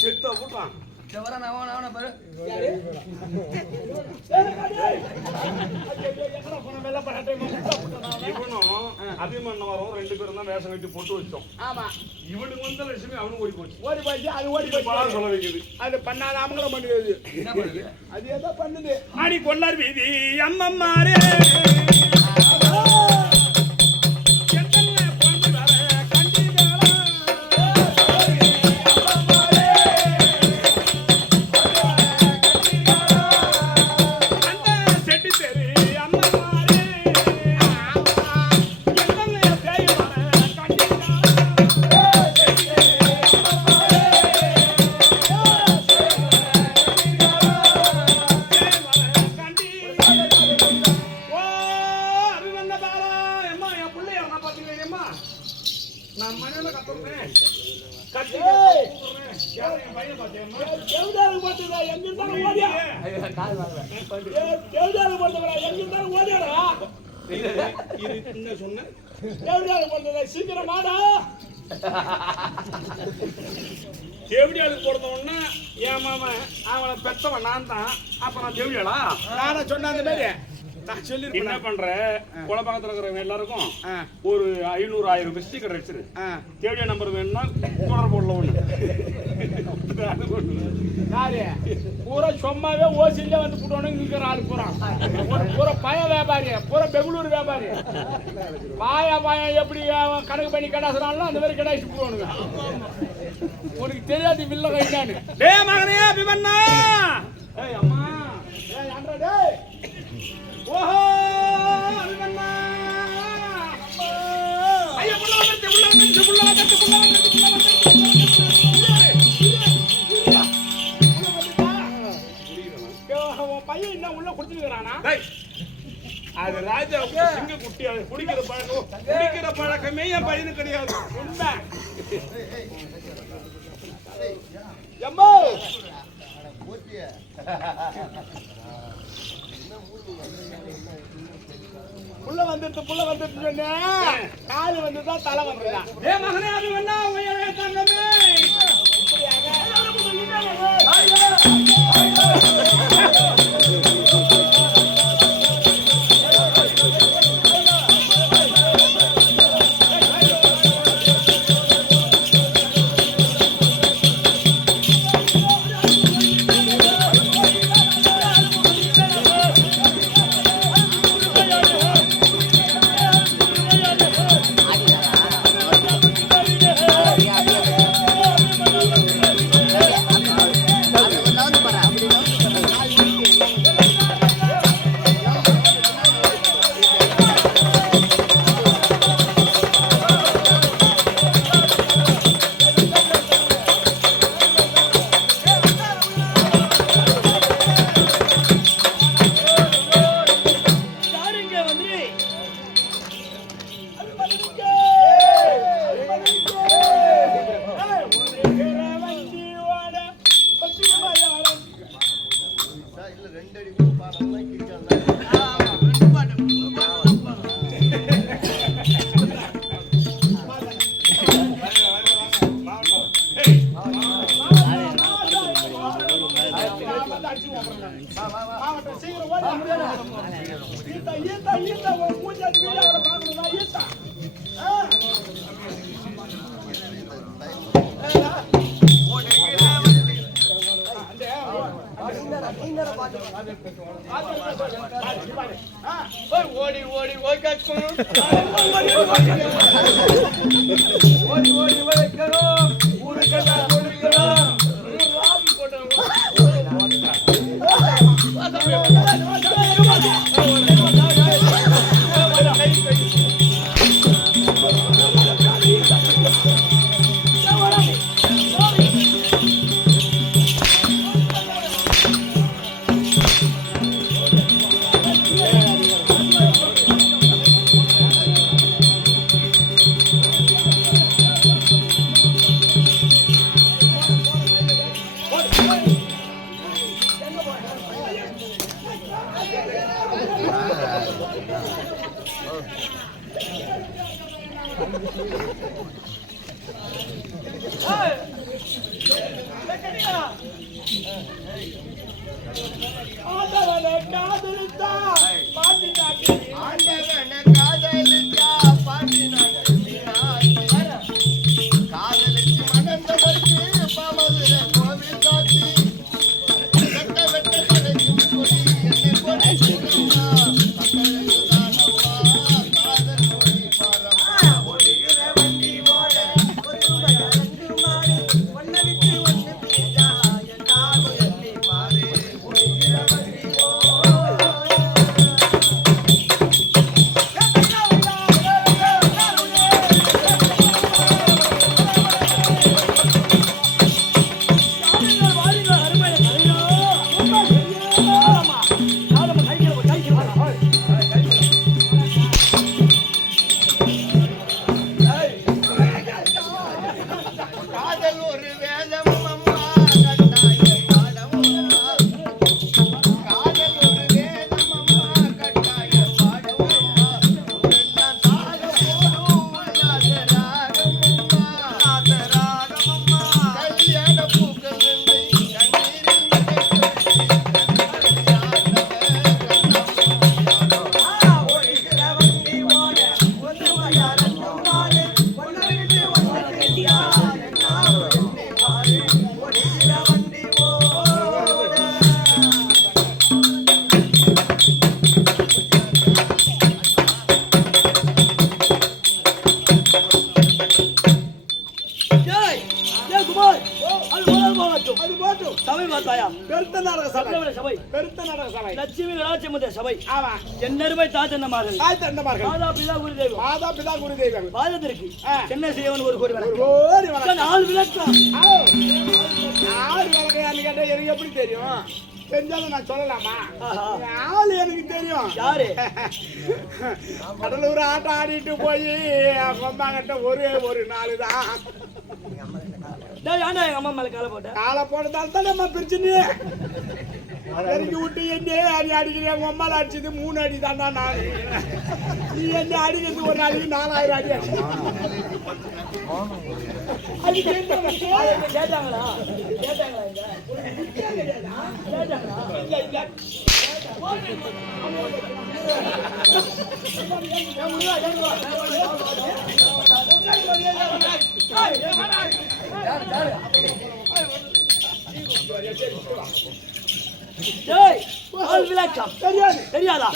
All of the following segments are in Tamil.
செத்த போட்டான் இவனும் அபிமன்னவரும் 2 பேரும் தான் வேஷம் கட்டி போட்டு வச்சோம். இவனுக்கு வந்த லட்சுமி அவனுக்கு ஓடி போச்சு. அது ஓடி போய் பலா சொல்ல வைக்குது. அது பண்ணாத அமங்கலம் பண்ணுது. அது ஏதோ பண்ணுது. ஆடி கொள்ளார் வீதி அம்மம்மாரே சீக்கிரமாடா தேவடியாளுக்கு பிறந்தவொன்னா என் மாமன் அவனை பெத்தவன் நான் தான். அப்ப நான் தேவடியாளா நானே சொன்ன அந்த மாதிரி நான் சொல்லி என்ன பண்றேன். குளப்பக்கத்துல இருக்கிறவங்க எல்லாருக்கும் ஒரு 500-1000 பிஸ்டி கடை வச்சிரு. தேவடியா நம்பர் வேணும்னா தொடர் போடல ஒண்ணு பூரா சும்மாவே ஓசிலே வந்து போட்டோன்னு நிக்கிற ஆளு பூரா பய வியாபாரி பூரா பெங்களூர் வியாபாரி பாயம் எப்படி கணக்கு பண்ணி கடாசுறாலும் அந்த மாதிரி கடாசி போடுவானுங்க. உனக்கு தெரியாது வில்ல கைட்டானு டே மகனே அபிமன்னா ஏய் அம்மா ஏய் அன்றா டேய் ஓஹோ அபிமன்னா ஐயா புள்ள பையன் என்ன உள்ள குடிச்சிருக்கானா? அது ராஜா சிங்க குட்டி அது குடிக்கிற பழக்கமே என் பையனுக்கு கிடையாது. உண்மை எம்மோ புள்ள வந்துட்டு சொன்ன காலு வந்துதான் தலை வந்துதான். ஏ மகனே அது வேணா உங்க தங்கமே ஓடி ஓடி ஆண்டவனை காதலித்தா பாட்டி நாட்டி ஆண்டவனை காதலித்தா பாட்டி நாட்டி காதலிச்சு மணந்தவருக்கு பாமதுர கோவில் காட்டி வெட்ட வெட்ட கிடைக்கும் கொடி என்னை கொடி சுடுமா காதல் கொடி பாரமா ஒளிகிற வண்டி ஓட ஒரு மலர்ந்து மாறி ஒன்ன விட்டு ஒன்னு பேஜா என் நாவு எண்ணி பாரு ஒளிகிற வண்டி காதல் ஒரு வேதம் அம்மா கட்டாய பாடம் அம்மா காதல் ஒரு வேதம் அம்மா கட்டாய பாடம் அம்மா எல்லாம் தாக போடும் உல்லாச ராகம் அம்மா கல்யாண பூக்கள் இல்லை கண்ணீரில் ஒழிகிற வண்டி ஓட ஒன்று மயாரண்டும் மாடு ஒன்று விட்டு ஒன்று பேசியா ஒழிகிற வண்டி ஓட அது போட்டும் சபை பார்த்தாயா? பெருத்த நாடக சபை சபை பெருத்த நாடக சபை லட்சுமி கலாச்சமுத சபை ஆமா என்னருமை தாத்தன்னமார்கள் தாய் தண்டமார்கள் மாதா பிதா குருதேவம் மாதா பிதா குரு தெய்வங்கள் பாதத்திற்கு என்ன செய்வன் ஒரு கோடி வணக்கம். ஓடி வணக்கம். நாலு விளக்கம் ஆறு வழக்கையான்னு கேட்டா எனக்கு எப்படி தெரியும்? தெரிஞ்சாலும் நான் சொல்லலாமா? ஆஹா. ஆளு எனக்கு தெரியும். யாரு? கடலூர் ஆட்டம் ஆடிட்டு போய் அம்மாங்கிட்ட ஒரே ஒரு நாள் தான் டேய், ஏன்டா எங்க அம்மா மேல காலை போட்ட? காலை போட்டதால தான் நம்ம பிரச்சனை. இறக்கி விட்டு என்ன அடி அடிக்கிறேன்? உங்க அம்மால அடிச்சது 3 அடி தான்டா நான். நீ என்ன அடிக்கிறது ஒரு நாளைக்கு 4000 அடி அடி. அது கேட்டாங்களா? கேட்டாங்களா? கேட்டாங்களா இங்க? கேட்டாங்களா? இல்ல இல்ல. டேய், நாலு விளக்கம். தெரியாது. தெரியாதா?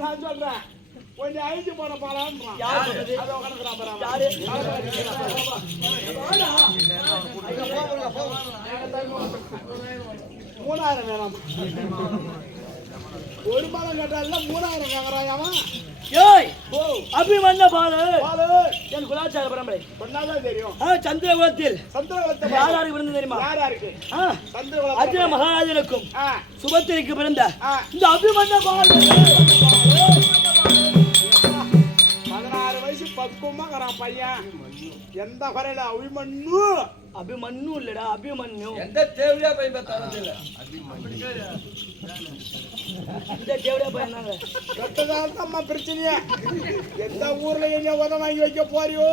நான் சொல்றேன் கொஞ்சம் அழிஞ்சு போன பாலம் யாரு சொன்னது? அதை உட்காந்துக்கிறான் பாரு யாரு? மூணாயிரம் வேணாம் ஒரு பாலம் கேட்டால 3000 கேக்குறான் அவன். ஏய், ஓ அபிமன்ய பாலு பாலு என் குலாச்சார பரம்பரை. சொன்னாதான் தெரியும். சந்திரகுலத்தில் சந்திரகுலத்தை யார் யாருக்கு பிறந்தது தெரியுமா? யார் யாருக்கு? அர்ஜுன சந்திரகுலம் மகாராஜனுக்கும் சுபத்திரிக்கு பிறந்த ஆ. இந்த அபிமன்ய பாலு பக்குவமாக்கறான் பையன். எந்த குறையில அபிமன்யு அபிமன்யு இல்லடா அபிமன்யு. எந்த தேவையா போய் பார்த்தாலும் இல்ல. இந்த தேவடா பையனாங்க. கட்டதான் அம்மா பிரச்சனையே. எந்த ஊர்ல என்ன உத வாங்கி வைக்க போறியோ?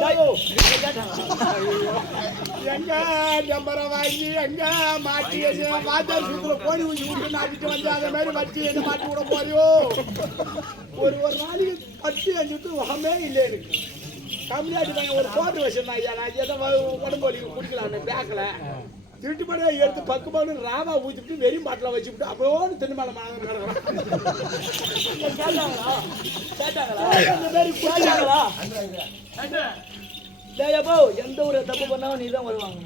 எங்க நம்பரை வாங்கி எங்க மாட்டி வாத்தியார் சூத்துல கோழி ஊசி விட்டு நாட்டிட்டு வந்து அதே மாதிரி வச்சு என்ன மாட்டி விட போறியோ? ஒரு நாளைக்கு 10-5 வகமே இல்லை எனக்கு. தமிழ்நாட்டு பையன் ஒரு போட்டு வச்சிருந்தான் ஐயா. நான் எதை உடம்பு வலிக்கு குடிக்கலான்னு பேக்கில் திருட்டு மணியா எடுத்து பக்குமானு ராமா ஊற்றிட்டு வெறி மாட்டில் வச்சுக்கிட்டு அப்படியோடு திருமண எந்த ஒரு தப்பு பண்ணாலும் நீ தான் வருவாங்க.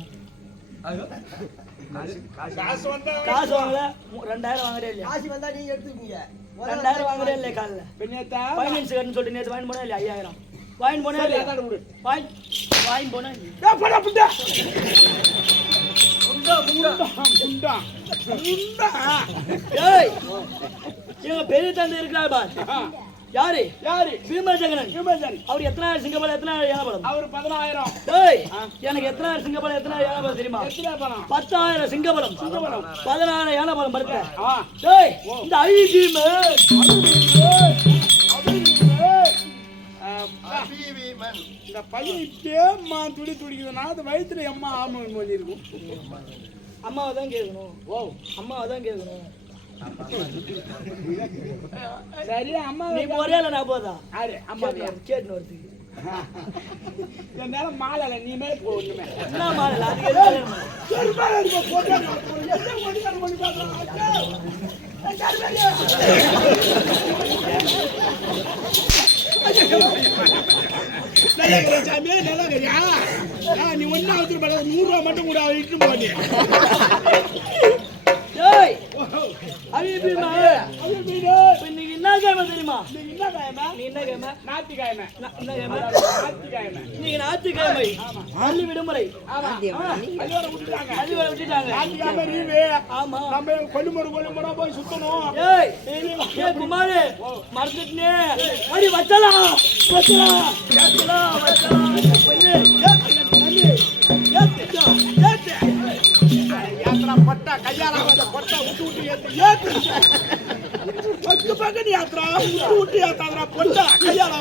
காசு வாங்கல 2000 வாங்குறே இல்லையா? காசு வந்தா நீங்க எடுத்துக்கீங்க. 2000 வாங்குறே இல்லையா? காலைல பின்னேத்தா ஃபைனான்ஸ் கட்டணும் சொல்லிட்டு நேற்று வாங்கி போனா இல்லையா? 5000 வாங்கி போனா இல்லையா? வாங்கி போனா பெரிய தந்தை இருக்கிறார் பார். யாரு பீமசங்கரன். அவர் எத்தனாயிரம் சிங்கப்படம் எத்தனாயிரம் ஏழப்படம்? அவர் 10000. எனக்கு எத்தனாயிரம் சிங்கப்படம் எத்தனாயிரம் ஏழப்படம் தெரியுமா? 10,000 சிங்கப்படம் 16 ஏழப்படம் படுத்த. இந்த இந்த பையன் இப்பேம்மா துடிக்குதுன்னா அது வயிற்றுல அம்மா ஆமாம் பண்ணிருக்கும். அம்மாவை தான் கேட்கணும். அம்மாவை தான் கேட்கணும். சரி அம்மா நீ போறியா இல்ல நான் போதா? அம்மா கேட்டுன்னு வரதுக்கு என் மேல மாலை இல்லை, நீ மேல போ. ஒண்ணுமே என்ன மாலை? அதுக்கு சாமியே நல்லா கரியா நீ ஒன்னும் அவசரம் 100 ரூபா மட்டும் கூட இட்டு போனி. இன்னைக்கு என்ன கிழமை தெரியுமா? நீ என்ன கிழமை? ஞாயிற்றுக்கிழமை. இன்னைக்கு ஞாயிற்றுக்கிழமை பள்ளி விடுமுறை. விட்டுட்டாங்க. ஆமா நம்ம கொல்லுமுறை போய் சுத்தணும். குமாரு மறந்துட்டே அடி வச்சலாம் பட்டா கையால பட்டா விட்டு ஏத்து பக்கு பக்கத்து யாத்திரா விட்டு ஏத்தாதா பொட்டா கையால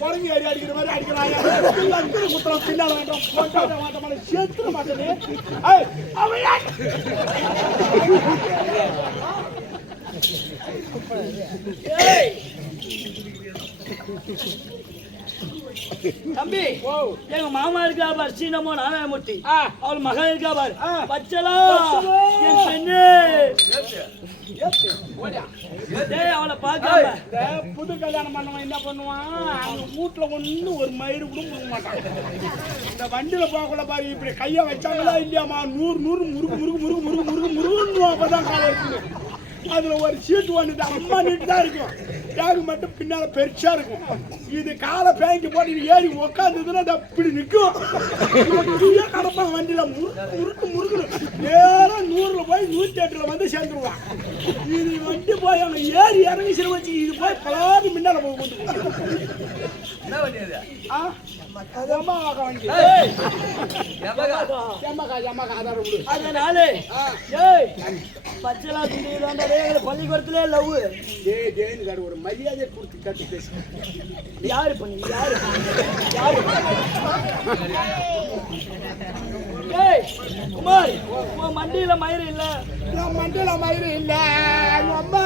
குழந்தை அடி அடிக்கிற மாதிரி அடிக்கிறாங்க. பின்னால வேண்டாம் சேர்த்துட மாட்டேன்னு தம்பி எங்க மாமா இருக்கா பார் சீனமோ நாராயணமூர்த்தி. அவள் மகன் இருக்கா பார் பச்சலா என் பெண்ணு. அவளை பார்க்காம புது கல்யாணம் பண்ணவன் என்ன பண்ணுவான்? அவங்க வீட்டுல ஒண்ணு ஒரு மயிறு கூட கொடுக்க மாட்டான். இந்த வண்டியில போகல பாரு இப்படி கைய வச்சாங்களா இல்லையாமா 100 முறுக்கு முறுக்கு முறுக்கு முறுக்கு முறுக்கு முருகன்னு அப்பதான் காலை இருக்குது. அதுல ஒரு சீட்டு வந்துட்டு அம்மா நீட்டு தான் இருக்கும். பேகு மட்டும் பின்னால பெருசா இருக்கும். இது காலை பேங்கி போட்டு ஏறி உக்காந்துதுன்னா அது அப்படி நிற்கும். கடப்பாங்க வண்டியில முறுக்கு முறுக்கு நேரம் 100ல போய் 108ல வந்து சேர்ந்துருவான். இது வண்டி போய் அவங்க ஏறி இறங்கி சில வச்சு இது போய் பலாது முன்னால போய் கொண்டு அதனால பச்சலா பள்ளிக்கூடத்துல லவ் ஒரு மரியாதை கொடுத்து கட்டி பேச யாரு பண்ணி யாரு குமார் உன் மண்டியில மயிறு இல்ல. மண்டியில மயிறு இல்ல அம்மா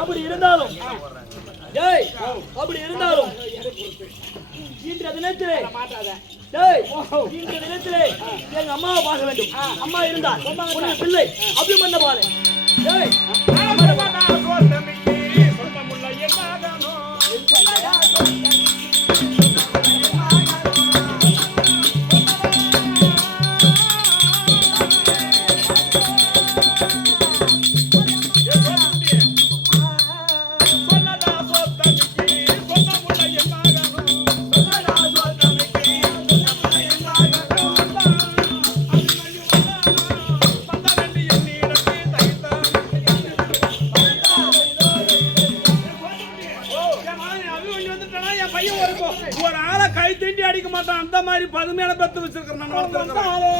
அப்படி இருந்தாலும் இன்றைய தினத்திலே எங்க அம்மாவை பார்க்க வேண்டும். அம்மா இருந்தால் உன்னுடைய பிள்ளை அபிமன்ன பாரு. கை தீண்டி அடிக்க மாட்டான் அந்த மாதிரி பதுமையான பெத்து வச்சிருக்கிறேன் நான் வளர்த்துருக்கிறேன்.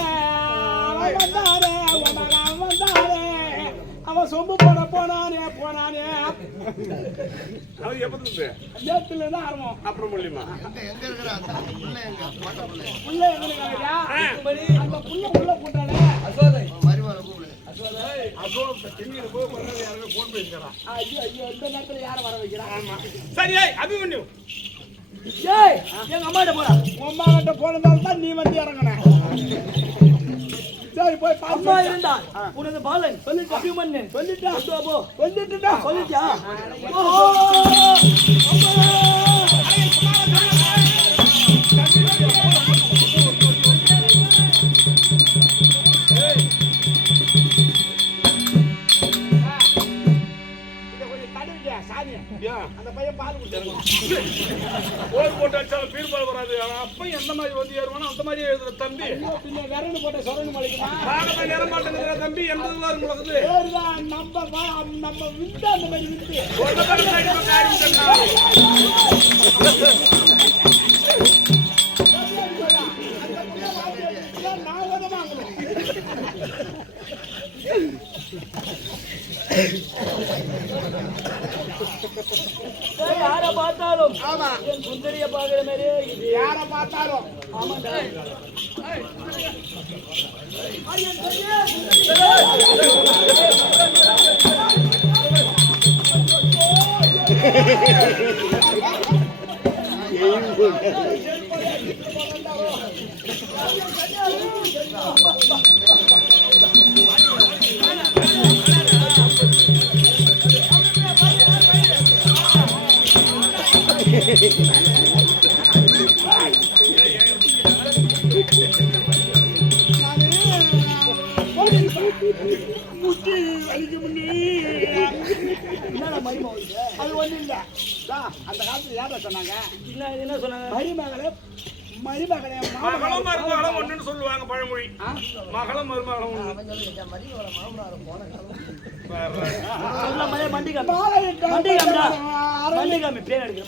அவன் சொம்பு போட போனானே அவன் எப்ப இருந்து நேத்துல இருந்து ஆரம்பம். அப்புறம் மூலியமா புள்ள எங்க இருக்காங்கய்யா? அந்த புள்ள உள்ள போட்டானே ஐயோ இந்த நேரத்துல யார வர வைக்கிறான்? சரி அபிமன்யு ஏய் எங்க அம்மாட்ட போடா. உன் அம்மா கிட்ட போனதால தான் நீ வந்து இறங்கின. சரி போய் அம்மா இருந்தா உனது பாலன் சொல்லிட்டு அபிமன்யன் சொல்லிட்டா போ சொல்லிட்டுடா. சொல்லிட்டியா? அந்த பையன் பால் குடிச்சான். ஓர் போட்டு அடிச்சாலும் பீர் பால் வராது. அவன் அப்ப எந்த மாதிரி வந்து ஏறுவானோ அந்த மாதிரி எழுதுற தம்பி. பின்ன விரண்டு போட்ட சொரண்டு மலைக்குமா பாகமே நேர மாட்டேங்கிற தம்பி எந்த ஊர் முழக்குது நம்ம விட்டு அந்த மாதிரி விட்டு ஒரு பக்கம் சைடு பக்கம் ஆரம்பிச்சிருக்கா. யார பார்த்தாலும் ஆமா என் சுந்தரிய பாக்குற மாதிரியே இது. யார பார்த்தாலும் ஆமாண்டா. முட்டி அடிக்க என்னடா மரிமா இது? அது ஒண்ணும் இல்ல. அந்த காலத்துல யார சொன்னாங்க? என்ன சொன்னாங்க? மருமகளே மகளும் மருமகளும் ஒண்ணுன்னு சொல்லுவாங்க பழமொழி. மகளும் மருமகளும் ஒண்ணு. சொல்ல மண்டிகாமி மண்டிகாமி பேர் எடுக்க